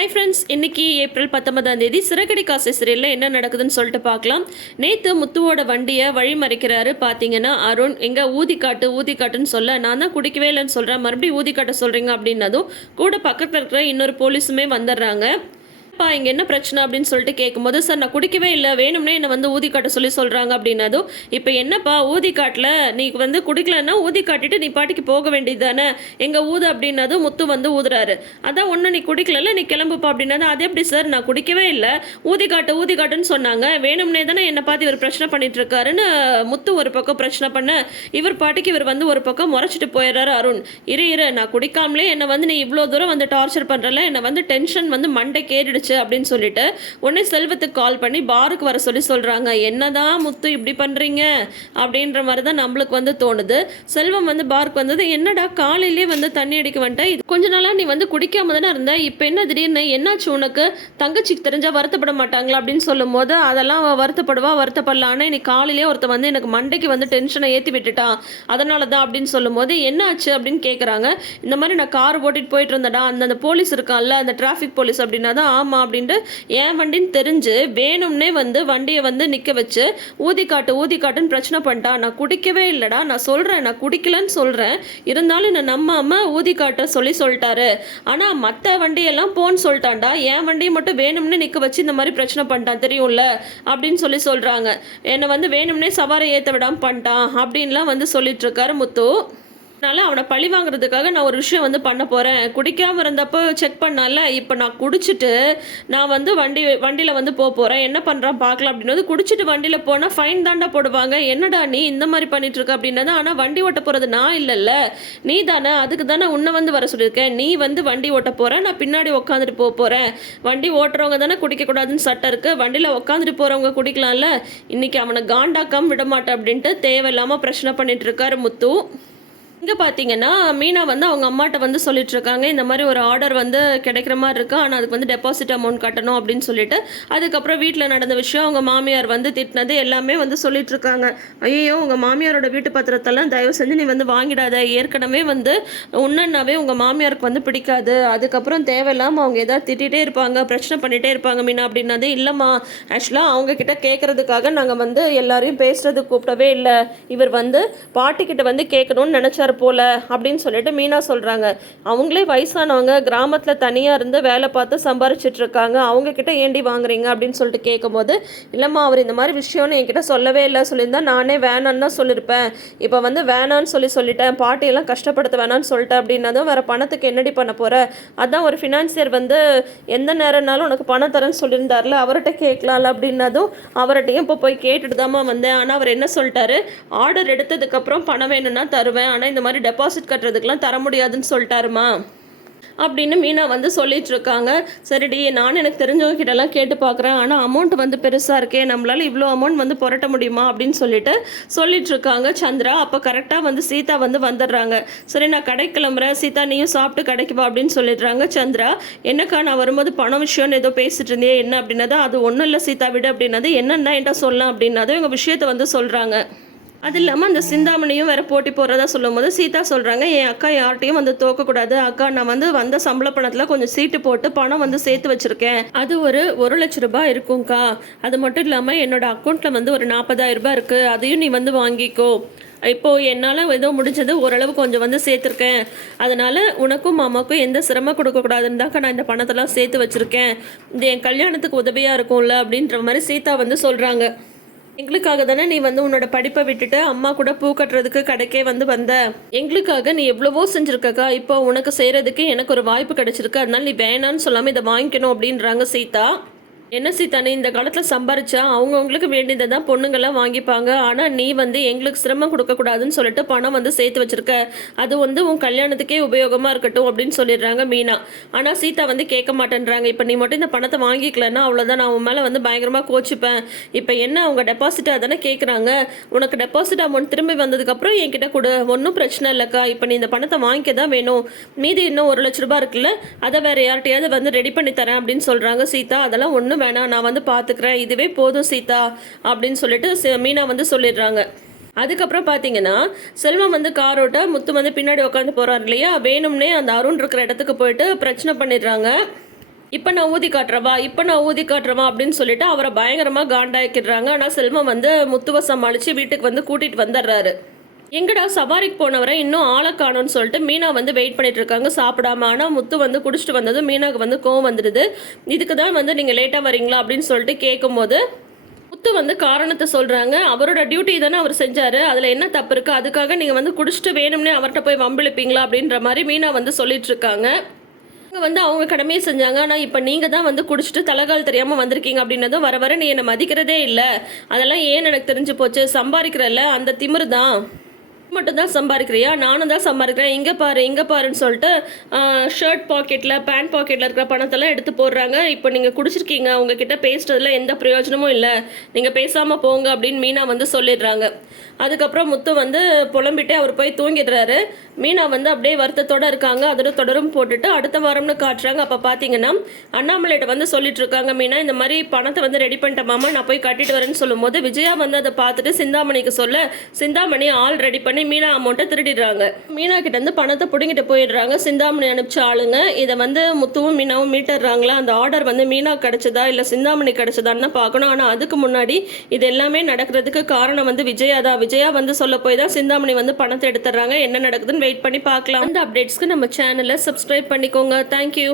Hi friends இன்னைக்கு April பத்தொன்பதாம் தேதி சிறகடி காசு சிறையில் என்ன நடக்குதுன்னு சொல்லிட்டு பார்க்கலாம். நேற்று முத்துவோட வண்டியை வழி மறைக்கிறாரு பார்த்தீங்கன்னா அருண். எங்கே ஊதி காட்டு ஊதி காட்டுன்னு சொல்ல நான் தான் குடிக்கவே இல்லைன்னு சொல்கிறேன் மறுபடியும் ஊதி காட்ட சொல்கிறீங்க அப்படின்னதும் கூட பக்கத்தில் இருக்கிற இன்னொரு போலீஸுமே வந்துடுறாங்க. என்னப்பா இங்கே என்ன பிரச்சனை? அப்படின்னு சொல்லிட்டு கேட்கும்போது சார் நான் குடிக்கவே இல்லை. வேணும்னே என்னை வந்து ஊதி காட்ட சொல்லி சொல்கிறாங்க அப்படின்னதும் இப்போ என்னப்பா ஊதி காட்டில்? நீ வந்து குடிக்கலன்னா ஊதி காட்டிட்டு நீ பாட்டிக்கு போக வேண்டியது தானே எங்கள் ஊது? அப்படின்னதும் முத்து வந்து ஊதுறாரு. அதான் ஒன்று நீ குடிக்கலல்ல நீ கிளம்புப்பா. அப்படின்னது அது எப்படி சார்? நான் குடிக்கவே இல்லை. ஊதி காட்டு ஊதி காட்டுன்னு சொன்னாங்க. வேணும்னே தானே என்னை பார்த்து இவர் பிரச்சனை பண்ணிட்டு இருக்காருன்னு முத்து ஒரு பக்கம் பிரச்சனை பண்ண இவர் பாட்டுக்கு இவர் வந்து ஒரு பக்கம் முறைச்சிட்டு போயிடுறாரு அருண். இரு இரு நான் குடிக்காமலே என்னை வந்து நீ இவ்வளோ தூரம் வந்து டார்ச்சர் பண்ணுறல என்னை வந்து டென்ஷன் வந்து மண்டை கேறிடுச்சு. அப்படின்னு சொல்லிட்டு உடனே செல்வத்துக்கு கால் பண்ணி பாருக்கு வர சொல்லி சொல்கிறாங்க என்னதான் முத்து இப்படி பண்ணுறீங்க அப்படின்ற மாதிரி தான் நம்மளுக்கு வந்து தோணுது. செல்வம் வந்து பாருக்கு வந்தது என்னடா காலையிலே வந்து தண்ணி அடிக்க வந்துட்டேன் இது கொஞ்ச நாளாக நீ வந்து குடிக்காம தானே இருந்த. இப்போ என்ன திடீர்னு? என்னாச்சு உனக்கு? தங்கச்சிக்கு தெரிஞ்சால் வருத்தப்பட மாட்டாங்களா? அப்படின்னு சொல்லும் போது அதெல்லாம் வருத்தப்படுவா வருத்தப்படலாம் ஆனால் இன்னைக்கு காலையிலே ஒருத்தன் வந்து எனக்கு மண்டைக்கு வந்து டென்ஷனை ஏற்றி விட்டுட்டான் அதனால தான் அப்படின்னு சொல்லும்போது என்னாச்சு? அப்படின்னு கேட்குறாங்க இந்த மாதிரி நான் கார் ஓட்டிட்டு போயிட்டு இருந்தேடா அந்த அந்த போலீஸ் இருக்கான்ல அந்த டிராஃபிக் போலீஸ் அப்படின்னா தான் ஆமாம் அப்படின்ட்டு ஏன் வண்டின்னு தெரிஞ்சு வேணும்னே வந்து வண்டியை வந்து நிற்க வச்சு ஊதி காட்டு ஊதி காட்டுன்னு பிரச்சனை பண்ணிட்டான் நான் குடிக்கவே இல்லைடா நான் சொல்கிறேன் நான் குடிக்கலன்னு சொல்கிறேன் இருந்தாலும் என்னை நம்பாமல் ஊதி காட்ட சொல்லி சொல்லிட்டாரு. ஆனால் மற்ற வண்டியெல்லாம் போன்னு சொல்லிட்டான்டா. என் வண்டியை மட்டும் வேணும்னே நிற்க வச்சு இந்த மாதிரி பிரச்சனை பண்ணிட்டான் தெரியும்ல? அப்படின்னு சொல்லி சொல்கிறாங்க என்னை வந்து வேணும்னே சவாரி ஏற்ற விடாமல் பண்ணிட்டான் அப்படின்லாம் வந்து சொல்லிட்டு இருக்காரு முத்து. அதனால அவனை பழி வாங்குறதுக்காக நான் ஒரு விஷயம் வந்து பண்ண போகிறேன் குடிக்காமல் இருந்தப்போ செக் பண்ணால. இப்போ நான் குடிச்சிட்டு நான் வந்து வண்டி வண்டியில் வந்து போக போகிறேன் என்ன பண்ணுறான் பார்க்கலாம் அப்படின்னது குடிச்சிட்டு வண்டியில் போனால் ஃபைன் தாண்டா போடுவாங்க. என்னடா நீ இந்த மாதிரி பண்ணிட்டு இருக்க அப்படின்னது ஆனால் வண்டி ஓட்ட போகிறது நான் இல்லைல்ல. நீ தானே அதுக்கு தானே உன்னை வந்து வர சொல்லியிருக்கேன். நீ வந்து வண்டி ஓட்ட போகிறேன் நான் பின்னாடி உட்காந்துட்டு போக போகிறேன் வண்டி ஓட்டுறவங்க தானே குடிக்கக்கூடாதுன்னு சட்டம் இருக்குது வண்டியில் உட்காந்துட்டு போகிறவங்க குடிக்கலாம்ல. இன்னைக்கு அவனை காண்டாக்காமல் விட மாட்டேன் அப்படின்ட்டு தேவையில்லாமல் பிரச்சனை பண்ணிட்டு இருக்காரு முத்து. இங்கே பார்த்தீங்கன்னா மீனா வந்து அவங்க அம்மாட்ட வந்து சொல்லிட்டு இருக்காங்க இந்த மாதிரி ஒரு ஆர்டர் வந்து கிடைக்கிற மாதிரி இருக்கு. ஆனால் அதுக்கு வந்து டெபாசிட் அமௌண்ட் கட்டணும் அப்படின்னு சொல்லிட்டு அதுக்கப்புறம் வீட்டில் நடந்த விஷயம் அவங்க மாமியார் வந்து திட்டினது எல்லாமே வந்து சொல்லிட்டு இருக்காங்க ஐயோ உங்கள் மாமியாரோட வீட்டு பத்திரத்தெல்லாம் தயவு செஞ்சு நீ வந்து வாங்கிடாத. ஏற்கனவே வந்து உன்னன்னாவே உங்கள் மாமியாருக்கு வந்து பிடிக்காது. அதுக்கப்புறம் தேவையில்லாமல் அவங்க ஏதாவது திட்டிகிட்டே இருப்பாங்க பிரச்சனை பண்ணிகிட்டே இருப்பாங்க மீனா அப்படின்னது இல்லைம்மா. ஆக்சுவலாக அவங்க கிட்ட கேட்கறதுக்காக நாங்கள் வந்து எல்லாரையும் பேசுறதுக்கு கூப்பிடவே இல்லை. இவர் வந்து பாட்டிக்கிட்ட வந்து கேட்கணும்னு நினச்சாரு. போல அப்படின்னு சொல்லிட்டு மீனா சொல்கிறாங்க அவங்களே வயசானவங்க கிராமத்தில் தனியாக இருந்து வேலை பார்த்து சம்பாரிச்சிட்டு இருக்காங்க. ஏண்டி வாங்குறீங்க அப்படின்னு சொல்லிட்டு கேட்கும்போது இல்லைம்மா அவர் இந்த மாதிரி விஷயம்னு என்கிட்ட சொல்லவே இல்லை. சொல்லியிருந்தா நானே வேணான்னு தான் சொல்லியிருப்பேன் இப்போ வந்து வேணான்னு சொல்லி சொல்லிட்டேன். பாட்டியெல்லாம் கஷ்டப்படுத்த வேணான்னு சொல்லிட்டேன். அப்படின்னதும் வேறு பணத்துக்கு என்னடி பண்ண போகிற அதான் ஒரு ஃபினான்சியர் வந்து எந்த நேரம்னாலும் உனக்கு பணம் தரேன்னு சொல்லியிருந்தார்ல அவர்கிட்ட கேட்கலாம்ல. அப்படின்னதும் அவர்கிட்டையும் இப்போ போய் கேட்டுட்டு தாம்மா வந்தேன். ஆனால் அவர் என்ன சொல்லிட்டாரு? ஆர்டர் எடுத்ததுக்கப்புறம் பணம் வேணும்னா தருவேன். ஆனால் இந்த மாதிரி டெபாசிட் கட்டுறதுக்கெலாம் தர முடியாதுன்னு சொல்லிட்டாருமா? அப்படின்னு மீனா வந்து சொல்லிட்டு இருக்காங்க. சரிடி நான் எனக்கு தெரிஞ்சவங்க கிட்டலாம் கேட்டு பார்க்குறேன் ஆனால் அமௌண்ட் வந்து பெருசாக இருக்கே நம்மளால் இவ்வளோ அமௌண்ட் வந்து புரட்ட முடியுமா அப்படின்னு சொல்லிட்டு சொல்லிட்டு இருக்காங்க சந்திரா. அப்போ கரெக்டாக வந்து சீதா வந்து வந்துடுறாங்க. சரி நான் கடைக்கு கிளம்புறேன். சீதா நீயும் சாப்பிட்டு கடைக்கு வா அப்படின்னு சொல்லிடுறாங்க சந்திரா. என்னக்கா நான் வரும்போது பணம் விஷயம்னு ஏதோ பேசிட்டு இருந்தே என்ன அப்படின்னது அது ஒன்றும் இல்லை சீதா விடு அப்படின்னது. என்னென்ன என்கிட்ட சொல்லலாம் அப்படின்னது இவங்க விஷயத்தை வந்து சொல்கிறாங்க அது இல்லாமல் அந்த சிந்தாமணியும் வேற போட்டி போடுறதா சொல்லும் போது சீதா சொல்கிறாங்க என் அக்கா யார்ட்டையும் வந்து தோக்கக்கூடாது. அக்கா நான் வந்து வந்த சம்பள பணத்தில் கொஞ்சம் சீட்டு போட்டு பணம் வந்து சேர்த்து வச்சுருக்கேன். அது ஒரு ஒரு லட்ச ரூபாய் இருக்கும்க்கா. அது மட்டும் இல்லாமல் என்னோட அக்கௌண்ட்டில் வந்து ஒரு நாற்பதாயிரம் ரூபாய் இருக்குது அதையும் நீ வந்து வாங்கிக்கோ. இப்போது என்னால் ஏதோ முடிஞ்சது ஓரளவு கொஞ்சம் வந்து சேர்த்துருக்கேன். அதனால் உனக்கும் மாமாவுக்கும் எந்த சிரமம் கொடுக்கக்கூடாதுன்னு தான் நான் இந்த பணத்தெல்லாம் சேர்த்து வச்சுருக்கேன். இது என் கல்யாணத்துக்கு உதவியாக இருக்கும்ல? அப்படின்ற மாதிரி சீதா வந்து சொல்கிறாங்க எங்களுக்காக தானே நீ வந்து உன்னோட படிப்பை விட்டுட்டு அம்மா கூட பூ கட்டுறதுக்கு கடைக்கே வந்து வந்த? எங்களுக்காக நீ எவ்வளவோ செஞ்சிருக்கக்கா. இப்போ உனக்கு செய்கிறதுக்கு எனக்கு ஒரு வாய்ப்பு கிடைச்சிருக்கு. அதனால நீ வேணான்னு சொல்லாமல் இதை வாங்கிக்கணும் அப்படின்றாங்க சீதா. என்ன சீதானே இந்த காலத்தில் சம்பாரிச்சா அவங்கவுங்களுக்கு வேண்டியதை தான் பொண்ணுங்கள்லாம் வாங்கிப்பாங்க. ஆனால் நீ வந்து எங்களுக்கு சிரமம் கொடுக்கக்கூடாதுன்னு சொல்லிட்டு பணம் வந்து சேர்த்து வச்சிருக்க. அது வந்து உன் கல்யாணத்துக்கே உபயோகமாக இருக்கட்டும் அப்படின்னு சொல்லிடுறாங்க மீனா. ஆனால் சீதா வந்து கேட்க மாட்டேன்றாங்க. இப்போ நீ மட்டும் இந்த பணத்தை வாங்கிக்கலன்னா அவ்வளோதான் நான் உன் மேலே வந்து பயங்கரமாக கோச்சிப்பேன். இப்போ என்ன அவங்க டெபாசிட்டாக தானே கேட்குறாங்க உனக்கு டெபாசிட் அமௌண்ட் திரும்பி வந்ததுக்கப்புறம் என்கிட்ட கொடு. ஒன்றும் பிரச்சனை இல்லைக்கா. இப்போ நீ இந்த பணத்தை வாங்கிக்க தான் வேணும். மீதி இன்னும் ஒரு லட்ச ரூபா இருக்குல்ல அதை வேறு யார்கிட்டையாவது வந்து ரெடி பண்ணி தரேன் அப்படின்னு சொல்கிறாங்க சீதா. அதெல்லாம் ஒன்றும் வேணாம் நான் வந்து பார்த்துக்கிறேன் இதுவே போதும் சீதா அப்படின்னு சொல்லிட்டு மீனா வந்து சொல்லிடுறாங்க. அதுக்கப்புறம் பார்த்தீங்கன்னா செல்வம் வந்து காரோட்ட முத்து வந்து பின்னாடி உட்காந்து போகிறார் இல்லையா? வேணும்னே அந்த அருண் இருக்கிற இடத்துக்கு போயிட்டு பிரச்சனை பண்ணிடுறாங்க. இப்போ நான் ஊதி காட்டுறவா? இப்போ நான் ஊதி காட்டுறவா? அப்படின்னு சொல்லிட்டு அவரை பயங்கரமாக காண்டாக்கிடுறாங்க. ஆனால் செல்வம் வந்து முத்துவை சமாளித்து வீட்டுக்கு வந்து கூட்டிகிட்டு வந்துடுறாரு. எங்கடா சவாரிக்கு போனவரை இன்னும் ஆளை காணும்னு சொல்லிட்டு மீனா வந்து வெயிட் பண்ணிட்டு இருக்காங்க சாப்பிடாம ஆனால் முத்து வந்து குடிச்சிட்டு வந்ததும் மீனாவுக்கு வந்து கோவம் வந்துடுது. இதுக்கு தான் வந்து நீங்கள் லேட்டாக வரீங்களா அப்படின்னு சொல்லிட்டு கேட்கும்போது முத்து வந்து காரணத்தை சொல்கிறாங்க அவரோட டியூட்டி தானே அவர் செஞ்சார். அதில் என்ன தப்பு இருக்குது அதுக்காக நீங்கள் வந்து குடிச்சிட்டு வேணும்னே அவர்கிட்ட போய் வம்பிழுப்பீங்களா அப்படின்ற மாதிரி மீனா வந்து சொல்லிட்டு இருக்காங்க அவங்க வந்து அவங்க கடமையை செஞ்சாங்க. ஆனால் இப்போ நீங்கள் தான் வந்து குடிச்சிட்டு தலைகால் தெரியாமல் வந்திருக்கீங்க அப்படின்னதும் வர வர நீ என்னை மதிக்கிறதே இல்லை. அதெல்லாம் ஏன் எனக்கு தெரிஞ்சு போச்சு? சம்பாதிக்கிறல்ல. அந்த திமிரு தான் மட்டும் தான் சம்பாதிக்கிறியா நானும் தான் சம்பாதிக்கிறேன் இங்கே பாரு இங்கே பாருன்னு சொல்லிட்டு ஷர்ட் பாக்கெட்டில் பேண்ட் பாக்கெட்டில் இருக்கிற பணத்தெல்லாம் எடுத்து போடுறாங்க. இப்போ நீங்கள் குடிச்சிருக்கீங்க. உங்ககிட்ட பேசுறதுல எந்த பிரயோஜனமும் இல்லை. நீங்கள் பேசாமல் போங்க அப்படின்னு மீனா வந்து சொல்லிடுறாங்க. அதுக்கப்புறம் முத்து வந்து புலம்பிட்டு அவர் போய் தூங்கிடுறாரு. மீனா வந்து அப்படியே வருத்தத்தோட இருக்காங்க. அதோட தொடரும் போட்டுட்டு அடுத்த வாரம்னு காட்டுறாங்க. அப்போ பார்த்தீங்கன்னா அண்ணாமலைகிட்ட வந்து சொல்லிட்டு இருக்காங்க மீனா இந்த மாதிரி பணத்தை வந்து ரெடி பண்ணிட்ட மாமா நான் போய் கட்டிட்டு வரேன்னு சொல்லும்போது விஜயா வந்து அதை பார்த்துட்டு சிந்தாமணிக்கு சொல்ல சிந்தாமணி ஆள் ரெடி பண்ணி மீனா அமௌண்ட்டை திருடிடுறாங்க. மீனா கிட்ட வந்து பணத்தை பிடுங்கிட்டு போயிடுறாங்க. சிந்தாமணி அனுப்பிச்ச ஆளுங்க இதை வந்து முத்துவும் மீனாவும் மீட்டர்றாங்களா அந்த ஆர்டர் வந்து மீனா கிடைச்சதா? இல்லை சிந்தாமணி கிடைச்சதான்னு பார்க்கணும். ஆனால் அதுக்கு முன்னாடி இது எல்லாமே நடக்கிறதுக்கு காரணம் வந்து விஜயா தான் விஜயா வந்து சொல்ல போய் தான் சிந்தாமணி வந்து பணத்தை எடுத்துடுறாங்க. என்ன நடக்குதுன்னு வெயிட் பண்ணி பார்க்கலாம். அந்த அப்டேட்ஸ்க்கு நம்ம சேனலை சப்ஸ்கிரைப் பண்ணிக்கோங்க. தேங்க்யூ